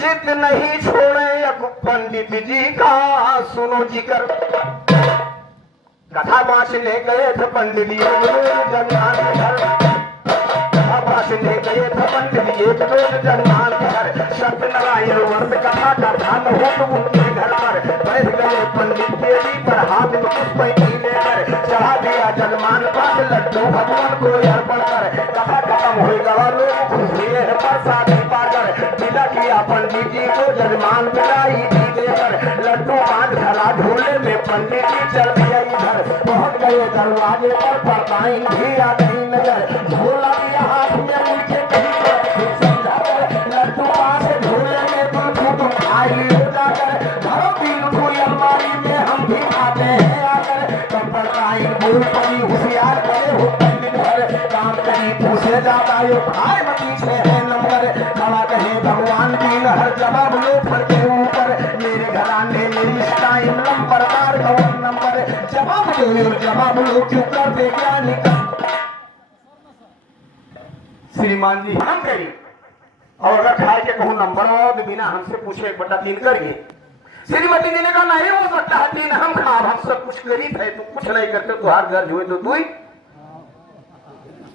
चित नहीं छोड़े अब पंडित जी का सुनो जिक्र। कथा बांचने गए थे पंडित जी जन्मान के घर, कथा बांचने गए थे पंडित जी जन्मान के घर। सत्यनारायण व्रत कथा का ध्यान हो उनके घर पर बैठ गए पंडित जी पर हाथ में पुष्प लेकर चढ़ा दिया जन्मान पर लड्डू भगवान को अर्पण कर। कथा खत्म हुई गवा लोग खुश हुए प्रसादी पाकर विदा किया पंडित जी को जन्मान मिलाई दी देकर। लड्डू बांध धरा झोले में पंडित जी चल दिया इधर। पहुंच गए दरवाजे पर परताई भी आ गई नजर। झोला दिया हाथ में उनके कहीं लड्डू बांध झोले में तुम आई जाकर घरों की कोई अलमारी में हम भी आते हैं आकर। तब परताई बोल पड़ी होशियार बड़े हो पंडित घर काम करी पूछे जाता यो भाई मती से है नंबर। खड़ा कहे भगवान की हर जवाब लो फल के ऊपर। मेरे घराने में इस टाइम नंबरदार कौन नंबर जवाब लो क्यों कर दे क्या निकल। श्रीमान जी हम कही और अगर खाए के कहूँ नंबर और तो बिना हमसे पूछे 1/3 करिए। श्रीमती जी ने कहा नहीं हो सकता है 3 हम खा हम सब कुछ गरीब है तू कुछ नहीं करते तुहार घर हुए तो तू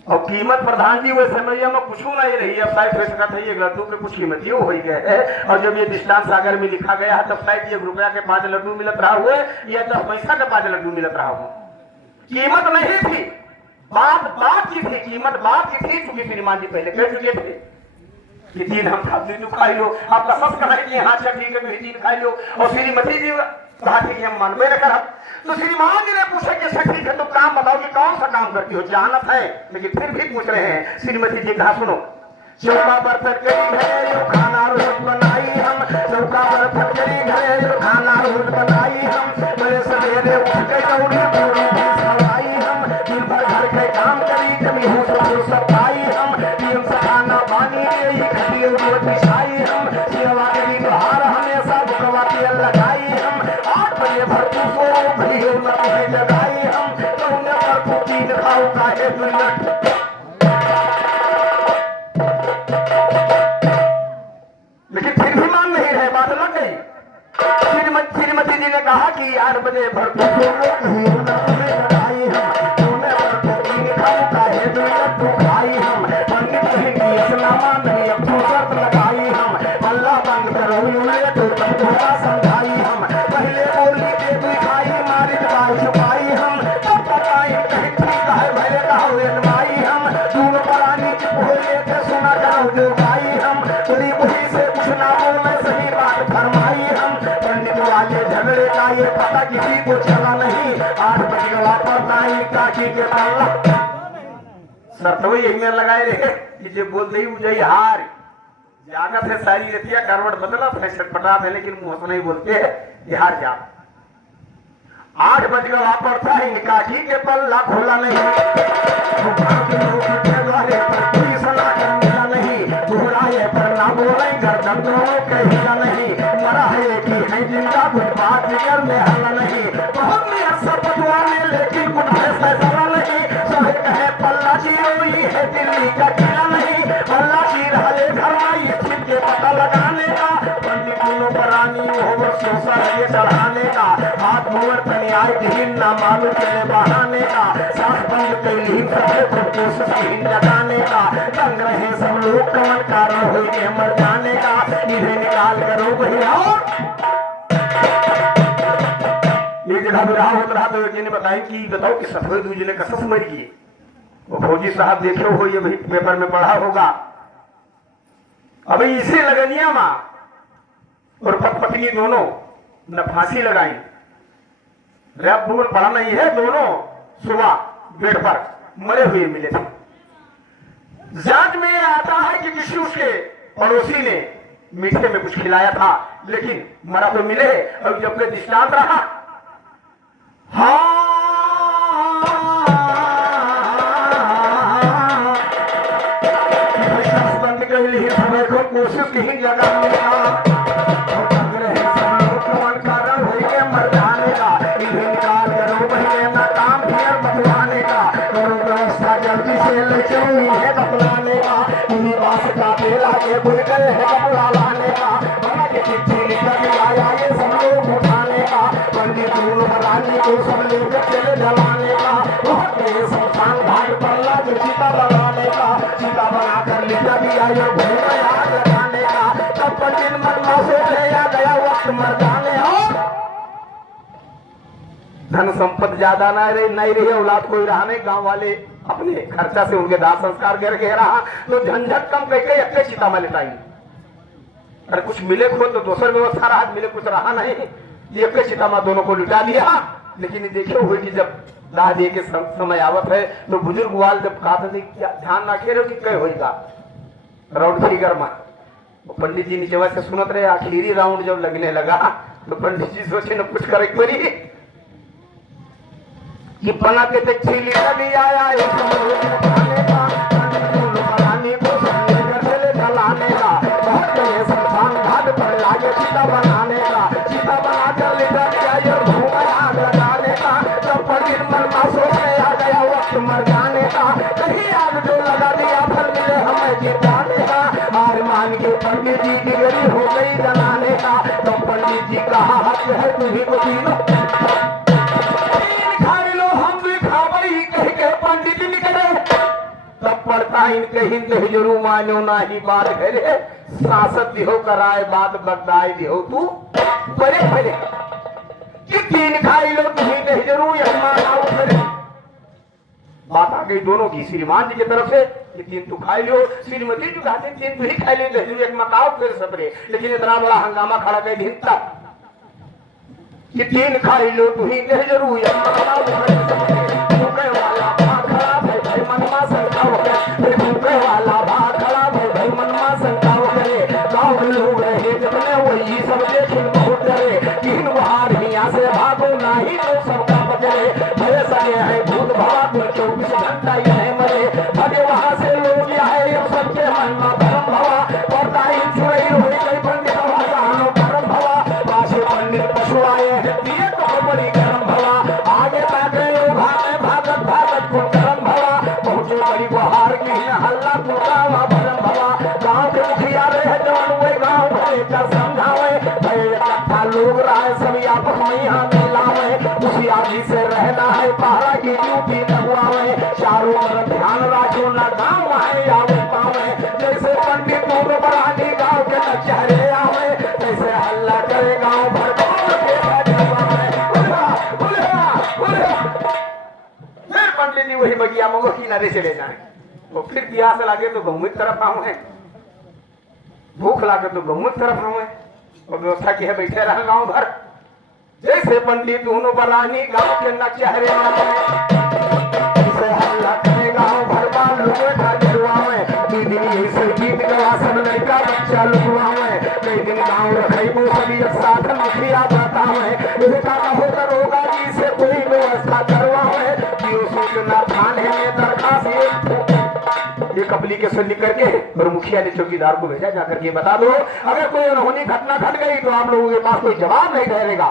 और कीमत प्रधान जी वैसे समय में कुछ नहीं रही। अब शायद हो सकता है ये लड्डू के कुछ कीमत हो गए है और जब ये दृष्टांत सागर में लिखा गया है तब शायद 1 रुपया के 5 लड्डू मिलत रहा हुए या 10 पैसा के 5 लड्डू मिलत रहा हो। कीमत नहीं थी बात की थी कीमत बात की थी चूंकि श्रीमान जी पहले कह चुके थे कि 3 हम खाई लो। आपका सब कहा कि हाँ अच्छा ठीक है 3 खाई लो और श्रीमती जी कहा कि हम मानवे न करब। तो श्रीमान जी ने पूछा कि सखी है तो काम बताओ कि कौन सा काम करती हो जानत है लेकिन फिर भी पूछ रहे हैं। श्रीमती जी कहा सुनो चौका बर्तन करी घरे जो खाना रोज बनाई हम चौका बर्तन करी घरे जो खाना रोज बनाई हम बड़े सवेरे उठ के दौड़ी पूरी भी सवाई हम दिन भर घर के काम करी जमी हो सब खाई हम दिन से खाना पानी दे खड़ी रोज बिछाई हम सेवा करी बाहर हमेशा भगवा तेल लगाई हम 8 बजे भरपूर सो भलियो न है जगाई हम तुमने भरपूर 3 खाओ काहे दुनिया। लेकिन फिर भी मान नहीं रहे बात लग गई। श्रीमती जी ने कहा कि 8 बजे भरपूर लगाई हम तुमने भरपूर 3 खाओ काहे दुनिया तू खाई हम पंडित कहेंगे इस्लामा नहीं अब तू शर्त लगाई हम अल्लाह बंद करो तो तुमको समझाई हम पहले बोली दे तू खाई मारी दवाई छुपाई हम तब बताई कहीं ठीक है भले कहो एनवाई हम दूर परानी चुप हो के सुना करो जो गाई हम खुली मुही से कुछ ना बोले सही बात फरमाई हम। पंडित वाले झगड़े का ये पता किसी को चला नहीं 8 बजे वापस आई काकी के पाला सर तो यही में लगाए रहे कि जो बोलते ही मुझे हार जागत है सारी रतिया करवट बदला है छटपटा है लेकिन मुंह से नहीं बोलते है कि हार जा। 8 बज का वापस था ही काकी के पल्ला खोला नहीं कोई सलाह करना नहीं दोहराए पर ना बोले गर्दन दोनों कहिला नहीं मरा है कि है जिंदा कुछ बात जिगर में हल्ला नहीं बहुत में असर बदवाने लेकिन कुछ फैसला नहीं सब कहे पल्ला चिरोई है दिल्ली का किला नहीं पल्ला चीर हले घर में ये छिप के पता लगाने का पंडित दोनों परानी हो सोसा ये चढ़ाने का हाथ मुवर तनियाई दिन ना मालूम चले बहाने का साथ बंद कैली सबसे कोशिश ही लगाने का दंग रहे सब लोग कमन कारण हो के मर जाने का इन्हें निकाल करो भैया। एक जगह विवाह होता रहा तो एक ने बताई कि बताओ कि सफेद दूजी ने कसम मर गई। वो फौजी साहब देखे हो ये भाई पेपर में पढ़ा होगा अभी इसी लगनिया माँ और पत्नी दोनों न फांसी लगाई रैप दूर पढ़ा नहीं है दोनों सुबह बेड पर मरे हुए मिले थे। जांच में आता है कि किसी उसके पड़ोसी ने मीठे में कुछ खिलाया था लेकिन मरा तो मिले और जबकि दृष्टांत रहा कोशिश नहीं लगाने का मर जाने का इन्हें निकाल करो महीने में काम फिर बतलाने का करो व्यवस्था जल्दी से ले चलो इन्हें बतलाने का इन्हीं बात का बेला के भूल गए है बतला लाने का, बना के चिट्ठी लिखकर आया ये सब लोग उठाने का, पंडित रानी को सब लेकर चले जलाने का, बहुत शमशान घाट पर लाज चिता बनाने का, चिता बनाकर लिखा दिया ये भूमि आग लगाने का, तब पंडित मनमा से आ गया वक्त मर जाने। और धन संपत्ति ज्यादा नहीं रही, औलाद कोई रहा नहीं, गांव वाले अपने खर्चा से उनके दाह संस्कार करके रहा, तो झंझट कम करके एक चिता में लेटाई। अरे कुछ मिले को तो दूसर व्यवस्था रहा, मिले कुछ रहा नहीं, एक चिता में दोनों को लुटा लिया। लेकिन देखियो हुई कि जब दाह दे के समय आवत है तो बुजुर्ग वाल जब कहा था ध्यान रखे रहो कि कई होगा राउंड फिगर में, पंडित जी नीचे से सुनत रहे। आखिरी राउंड जब लगने लगा तो पंडित जी सोचे न कुछ करे पड़ी कि बना के देखी लिया भी आया खाने का, बनाने को चले जलाने का, बहुत शमशान घाट पर लागे चिता बनाने का, चिता बना कर लिखा दिया ये भूमि आग लगाने का, जब पंडित मरमा सोचने आ गया वक्त मर जाने का, कहीं आग जो लगा दिया फल मिले हमें जिताने का, हार मान के पंडित जी की गरी हो गई जलाने का, तो पंडित जी कहा हक है तुम्ही को तीनों पंडित निकले, तब पड़ता इनके हिंद जरूर मानो नाही बात घरे, सांसद दिहो कराए बात बगदाई दिहो तू बड़े बड़े कि तीन खाई लो तुम्ही कही जरूर बात आ गई दोनों की, श्रीमान जी की तरफ से कि तीन तू खाई लो, श्रीमती जी कहते तीन तू ही खाई ले, एक मताओ फिर सपरे। लेकिन इतना बड़ा हंगामा खड़ा कर दिन तक कि तीन खाई लो तू ही कही जरूर वाला भाग खड़ा भाई मनमा शंका करे, गाँव लोग रहे जितने वही सब देखे बहुत डरे, तीन बाहर यहाँ से भागो नहीं तो सबका पकड़े, भले सगे है भूत भाग 24 घंटा यह मरे, भगे वहाँ से लोग आए सबके मन में भरम भवा, पड़ता ही चुड़ई हुई कई पंडित भगवानों परम भवा, पाछे पंडित पशु आए हैं दिए तो बड़ी गर्म भवा, आगे ताके भागत भागत को गर्म भवा, पहुंचे बड़ी बहार की हल्ला पुकावा भरम भवा, गांव के मुखिया रहे जवान वे गांव भरे का समझावे, भले इकट्ठा लोग राय सभी आपस में यहाँ मिलावे, उसी आदमी से रहना है पहरा की ड्यूटी लगवावे, चारों ओर ध्यान रखो ना गांव है आवे पावे, जैसे पंडित दोनों बरानी गांव के न चेहरे आवे, ऐसे हल्ला करे गांव भर फिर पंडित जी वही बगिया मंगो किनारे चले जाए, तो फिर प्यास लागे तो गऊ की तरफ आऊँ है, भूख लागे तो गऊ की तरफ आऊँ है, और व्यवस्था की है बैठे रहा गांव भर, जैसे पंडित दोनों बरानी गांव के न चेहरे हल्ला करे गांव भर बाल लोगों का जलवावे, दिन ऐसे गीत गवा सब लड़का बच्चा लुकवावे, कई दिन गांव रखई को सभी साधन मुखिया बतावे, बेटा न होकर होगा जी से कोई व्यवस्था करवावे, सूचना थाने में दरखास्त एक एप्लीकेशन लिख करके और मुखिया ने चौकीदार को भेजा, जाकर के बता दो अगर कोई अनहोनी घटना घट गई तो आप लोगों के पास कोई जवाब नहीं ठहरेगा।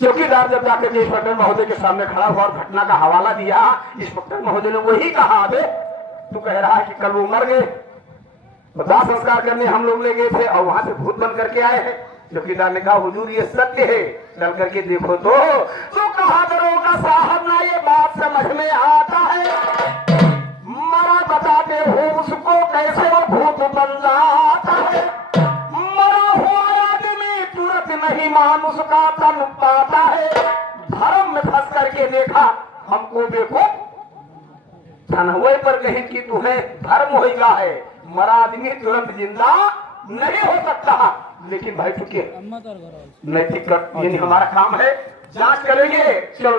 चौकीदार जब जाकर के इंस्पेक्टर महोदय के सामने खड़ा हुआ और घटना का हवाला दिया, इंस्पेक्टर महोदय ने वही कहा, अबे तू कह रहा है कि कल वो मर गए, दाह संस्कार करने हम लोग ले गए थे और वहां से भूत बन करके आए हैं। चौकीदार ने कहा हुजूर ये सत्य है, चल करके देखो तो कहा दरोगा साहब ना ये बात समझ में आता है, मरा बताते हो उसको कैसे वो भूत बन जाता है, मरा हुआ आदमी तुरंत नहीं मानुष का तन पाता है, धर्म में फंस करके देखा हमको देखो धनवे पर कहीं कि तुम्हें धर्म हो गया है, मरा आदमी तुरंत जिंदा नहीं हो सकता, लेकिन भाई चुके नैतिक यानी हमारा काम है, जांच करेंगे। चलो।